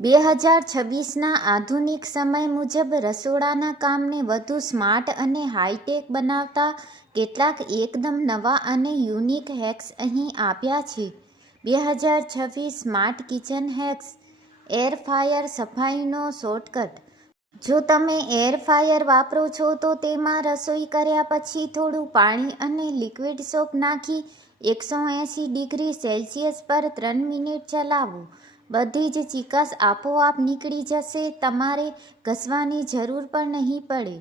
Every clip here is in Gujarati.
2026ના આધુનિક સમય મુજબ રસોડાના કામને વધુ સ્માર્ટ અને હાઈટેક બનાવતા કેટલાક એકદમ નવા અને યુનિક હેક્સ અહીં આપ્યા છે. 2026 smart kitchen hacks. Air fryer સફાઈનો શોર્ટકટ. જો તમે એર ફ્રાયર વાપરો છો તો તેમાં રસોઈ કર્યા પછી થોડું પાણી અને લિક્વિડ સોપ નાખી 180 ડિગ્રી સેલ્સિયસ પર 3 મિનિટ ચલાવો. બધી જ ચીકાશ આપોઆપ નીકળી જશે. તમારે ઘસવાની જરૂર પણ નહીં પડે.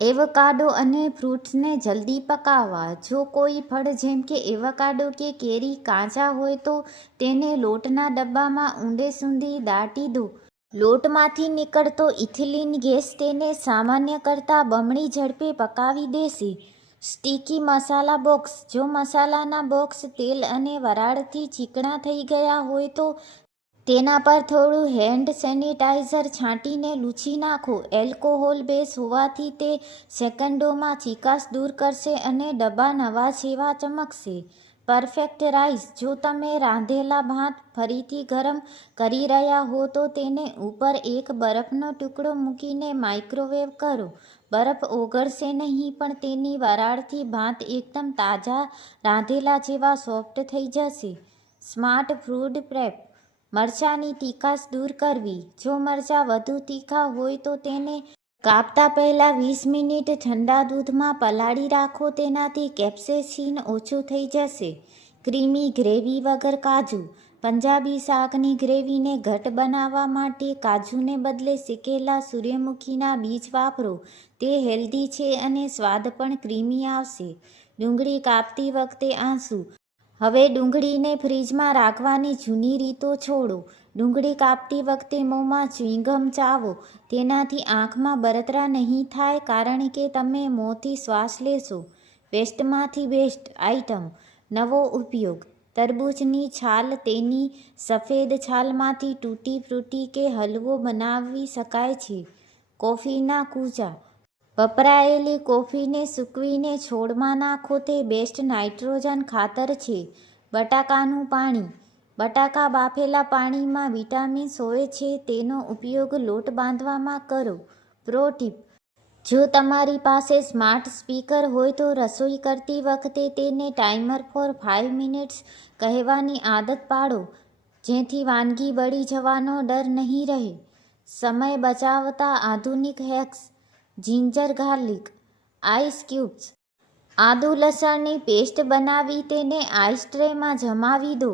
એવોકાડો અને ફ્રૂટ્સને જલ્દી પકાવવા. જો કોઈ ફળ જેમ કે એવોકાડો કે કેરી કાચા હોય તો તેને લોટના ડબ્બામાં ઊંડે સુધી દાટી દો. લોટમાંથી નીકળતો ઇથિલિન ગેસ તેને સામાન્ય કરતાં બમણી ઝડપે પકાવી દેશે. સ્ટીકી મસાલા બોક્સ. જો મસાલાના બોક્સ તેલ અને વરાળથી ચીકણા થઈ ગયા હોય તો તેના પર થોડું હેન્ડ સેનિટાઈઝર છાંટીને લૂછી નાખો. એલ્કોહોલ બેઝ હોવાથી તે સેકન્ડોમાં ચીકાશ દૂર કરશે અને ડબ્બા નવા જેવા ચમકશે. Perfect rice. જો તમે રાંધેલા ભાત ફરીથી ગરમ કરી રહ્યા હો તો તેને ઉપર એક બરફનો ટુકડો મૂકીને માઇક્રોવેવ કરો. બરફ ઓગળશે નહીં પણ તેની વરાળથી ભાત એકદમ તાજા રાંધેલા જેવા સોફ્ટ થઈ જશે. Smart food prep. મરચાંની તીખાશ દૂર કરવી. જો મરચાં વધુ તીખા હોય તો તેને કાપતા પહેલા 20 મિનિટ ઠંડા દૂધમાં પલાળી રાખો. તેનાથી કેપ્સેસિન ઓછું થઈ જશે. ક્રીમી ગ્રેવી વગર કાજુ. પંજાબી શાકની ગ્રેવીને ઘટ બનાવવા માટે કાજુને બદલે શેકેલા સૂર્યમુખીના બીજ વાપરો. તે હેલ્ધી છે અને સ્વાદ પણ ક્રીમી આવશે. ડુંગળી કાપતી વખતે આંસુ. હવે ડુંગળીને ફ્રીજમાં રાખવાની જૂની રીતો છોડો. ડુંગળી કાપતી વખતે મોંમાં ચ્યુઇંગમ ચાવો. તેનાથી આંખમાં બળતરા નહીં થાય કારણ કે તમે મોંથી શ્વાસ લેશો. વેસ્ટમાંથી બેસ્ટ આઇટમ. નવો ઉપયોગ. તરબૂચની છાલ. તેની સફેદ છાલમાંથી તૂટી ફ્રૂટી કે હલવો બનાવી શકાય છે. કોફીના કૂચા. વપરાયેલી કોફીને સૂકવીને છોડમાં નાખો. તે બેસ્ટ નાઇટ્રોજન ખાતર છે. બટાકાનું પાણી. બટાકા બાફેલા પાણીમાં વિટામિન્સ હોય છે. તેનો ઉપયોગ લોટ બાંધવામાં કરો. Pro tip. જો તમારી પાસે સ્માર્ટ સ્પીકર હોય તો રસોઈ કરતી વખતે તેને ટાઈમર ફોર 5 મિનિટ્સ કહેવાની આદત પાડો જેથી વાનગી બળી જવાનો ડર નહીં રહે. સમય બચાવતા આધુનિક hacks. Ginger garlic ice cubes. આદુ લસણની પેસ્ટ બનાવી તેને આઈસ ટ્રેમાં જમાવી દો.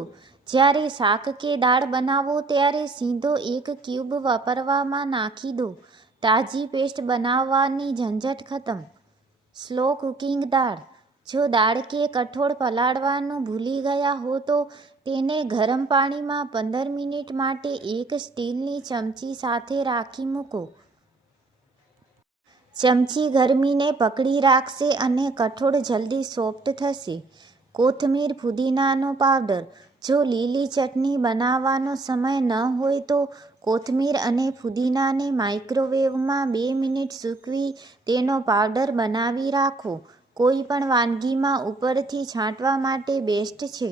જ્યારે શાક કે દાળ બનાવો ત્યારે સીધો એક ક્યુબ વાપરવામાં નાખી દો. તાજી પેસ્ટ બનાવવાની ઝંઝટ ખતમ. સ્લો કુકિંગ દાળ. જો દાળ કે કઠોળ પલાળવાનું ભૂલી ગયા હો તો તેને ગરમ પાણીમાં 15 મિનિટ માટે એક સ્ટીલની ચમચી સાથે રાખી મૂકો. ચમચી ગરમીને પકડી રાખશે અને કઠોળ જલ્દી સોફ્ટ થશે. કોથમીર ફુદીનાનો પાવડર. જો લીલી ચટણી બનાવવાનો સમય ન હોય તો કોથમીર અને ફુદીનાને માઇક્રોવેવમાં 2 મિનિટ સૂકવી તેનો પાવડર બનાવી રાખો. કોઈ પણ વાનગીમાં ઉપરથી છાંટવા માટે બેસ્ટ છે.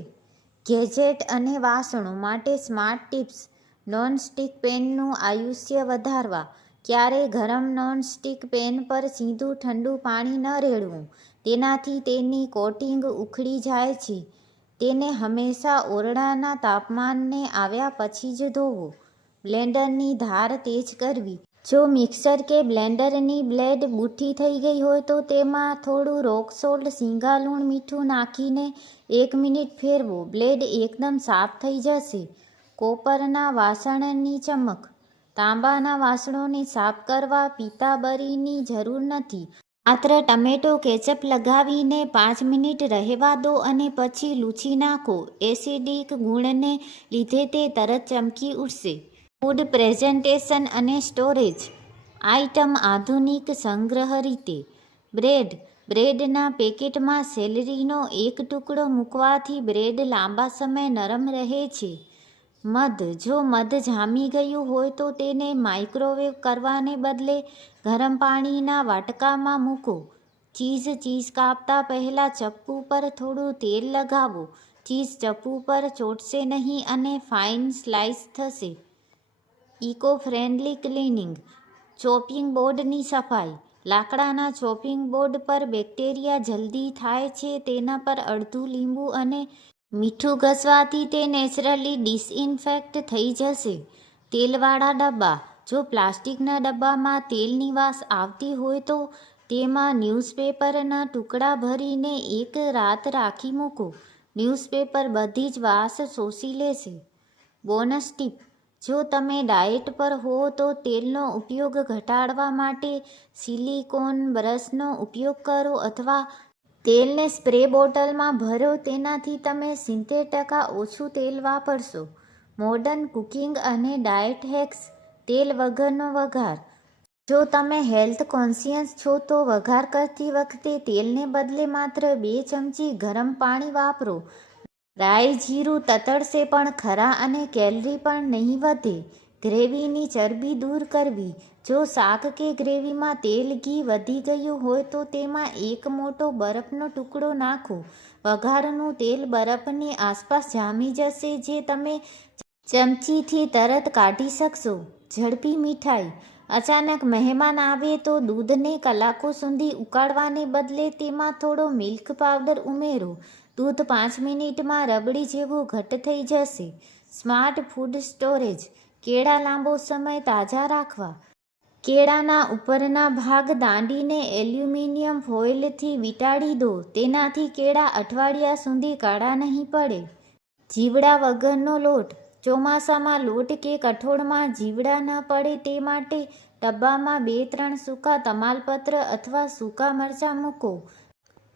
ગેજેટ અને વાસણો માટે સ્માર્ટ ટિપ્સ. નોન-સ્ટિક પેનનું આયુષ્ય વધારવા. ક્યારેય ગરમ નોન-સ્ટિક પેન પર સીધું ઠંડુ પાણી ન રેડવું. તેનાથી તેની કોટિંગ ઉખડી જાય છે. તેને હંમેશા ઓરડાના તાપમાને આવ્યા પછી જ ધોવો. બ્લેન્ડરની ધાર તેજ કરવી. જો મિક્સર કે બ્લેન્ડરની બ્લેડ બુઠ્ઠી થઈ ગઈ હોય તો તેમાં થોડું રોક સોલ્ટ, સીંગાલૂણ, મીઠું નાખીને 1 મિનિટ ફેરવો. બ્લેડ એકદમ સાફ થઈ જશે. કોપરના વાસણની ચમક. તાંબાના વાસણોને સાફ કરવા પીતાંબરીની જરૂર નથી. માત્ર ટમેટો કેચઅપ લગાવીને 5 મિનિટ રહેવા દો અને પછી લૂછી નાખો. એસિડિક ગુણને લીધે તે તરત ચમકી ઉઠશે. ફૂડ પ્રેઝન્ટેશન અને સ્ટોરેજ આઇટમ. આધુનિક સંગ્રહ રીતે. બ્રેડ. બ્રેડના પેકેટમાં સેલરીનો એક ટુકડો મૂકવાથી બ્રેડ લાંબા સમય નરમ રહે છે. મધ. જો મધ જામી ગયું હોય તો તેને માઇક્રોવેવ કરવાને બદલે ગરમ પાણીના વાટકામાં મૂકો. ચીઝ. ચીઝ કાપતા પહેલા ચપ્પુ પર થોડું તેલ લગાવો. ચીઝ ચપ્પુ પર ચોંટશે નહીં અને ફાઇન સ્લાઇસ થશે. Eco friendly cleaning. ચોપિંગ બોર્ડની સફાઈ. લાકડાના ચોપિંગ બોર્ડ પર બેક્ટેરિયા જલ્દી થાય છે. તેના પર અડધું લીંબુ અને મીઠું ઘસવાથી તે નેચરલી ડિસઇન્ફેક્ટ થઈ જશે. તેલવાળા ડબ્બા. જો પ્લાસ્ટિકના ડબ્બામાં તેલની વાસ આવતી હોય તો તેમાં ન્યૂઝપેપરના ટુકડા ભરીને એક રાત રાખી મૂકો. ન્યૂઝપેપર બધી જ વાસ શોષી લેશે. બોનસ ટીપ: જો તમે ડાયેટ પર હો તો તેલનો ઉપયોગ ઘટાડવા માટે સિલિકોન બ્રશનો ઉપયોગ કરો અથવા તેલને સ્પ્રે બોટલમાં ભરો. તેનાથી તમે 70% ઓછું તેલ વાપરશો. મોડર્ન કુકિંગ અને ડાયેટ હેક્સ. તેલ વગરનો વઘાર. જો તમે હેલ્થ કોન્શિયસ છો તો વઘાર કરતી વખતે તેલને બદલે માત્ર 2 ચમચી ગરમ પાણી વાપરો. રાઈ જીરું તતડશે પણ ખરા અને કેલરી પણ નહીં વધે. ગ્રેવીની ચરબી દૂર કરવી. જો શાક કે ગ્રેવીમાં તેલ ઘી વધી ગયું હોય તો તેમાં એક મોટો બરફનો ટુકડો નાખો. વઘારનું તેલ બરફની આસપાસ જામી જશે જે તમે ચમચીથી તરત કાઢી શકશો. ઝડપી મીઠાઈ. અચાનક મહેમાન આવે તો દૂધને કલાકો સુધી ઉકાળવાને બદલે તેમાં થોડો મિલ્ક પાવડર ઉમેરો. દૂધ 5 મિનિટમાં રબડી જેવું ઘટ્ટ થઈ જશે. Smart food storage. કેળા લાંબો સમય તાજા રાખવા. કેળાના ઉપરના ભાગ દાંડીને એલ્યુમિનિયમ ફોઇલથી વીંટાળી દો. તેનાથી કેળા અઠવાડિયા સુધી કાળા નહીં પડે. જીવડા વગરનો લોટ. ચોમાસામાં લોટ કે કઠોળમાં જીવડા ન પડે તે માટે ડબ્બામાં 2-3 સૂકા તમાલપત્ર અથવા સૂકા મરચાં મૂકો.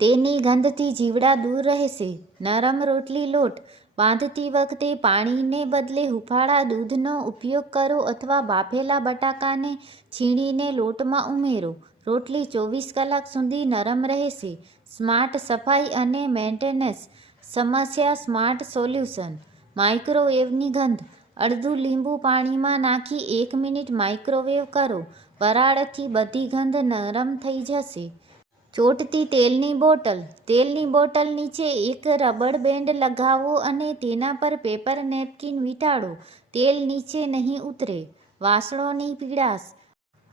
તેની ગંધથી જીવડા દૂર રહેશે. નરમ રોટલી લોટ. બાંધતી વખતે પાણીને બદલે હૂંફાળા દૂધનો ઉપયોગ કરો અથવા બાફેલા બટાકાને છીણીને લોટમાં ઉમેરો. રોટલી 24 કલાક સુધી નરમ રહેશે. સ્માર્ટ સફાઈ અને મેન્ટેનન્સ સમસ્યા સ્માર્ટ સોલ્યુશન. માઇક્રોવેવની ગંધ. અડધું લીંબુ પાણીમાં નાખી 1 મિનિટ માઇક્રોવેવ કરો. વરાળથી બધી ગંધ નરમ થઈ જશે. ચોટતી તેલની બોટલ. તેલની બોટલ નીચે એક રબર બેન્ડ લગાવો અને તેના પર પેપર નેપકિન વીંટાળો. તેલ નીચે નહીં ઉતરે. વાસણોની પીળાશ.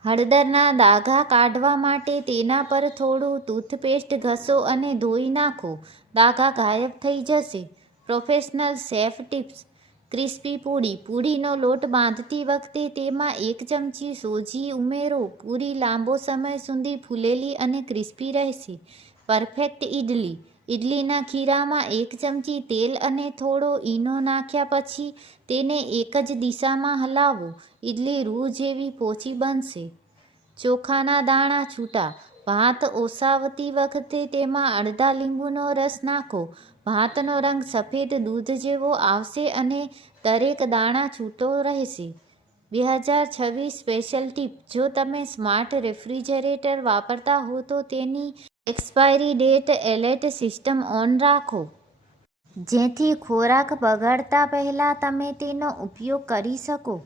હળદરના દાગા કાઢવા માટે તેના પર થોડું ટૂથપેસ્ટ ઘસો અને ધોઈ નાખો. દાગા ગાયબ થઈ જશે. Professional chef tips. ક્રિસ્પી પૂરી. પૂરીનો લોટ બાંધતી વખતે તેમાં 1 ચમચી સોજી ઉમેરો. પૂરી લાંબો સમય સુધી ફૂલેલી અને ક્રિસ્પી રહેશે. પરફેક્ટ ઇડલી. ઇડલીના ખીરામાં 1 ચમચી તેલ અને થોડો ઈનો નાખ્યા પછી તેને એક જ દિશામાં હલાવો. ઇડલી રૂ જેવી પોચી બનશે. ચોખાના દાણા છૂટા. ભાત ઓસાવતી વખતે તેમાં અડધા લીંબુનો રસ નાખો. ભાતનો રંગ સફેદ દૂધ જેવો આવશે અને દરેક દાણા છૂટો રહેશે. 2026 સ્પેશિયલ ટીપ: જો તમે સ્માર્ટ રેફ્રિજરેટર વાપરતા હો તો તેની expiry date alert system on રાખો. જેથી ખોરાક બગડતા પહેલાં તમે તેનો ઉપયોગ કરી શકો.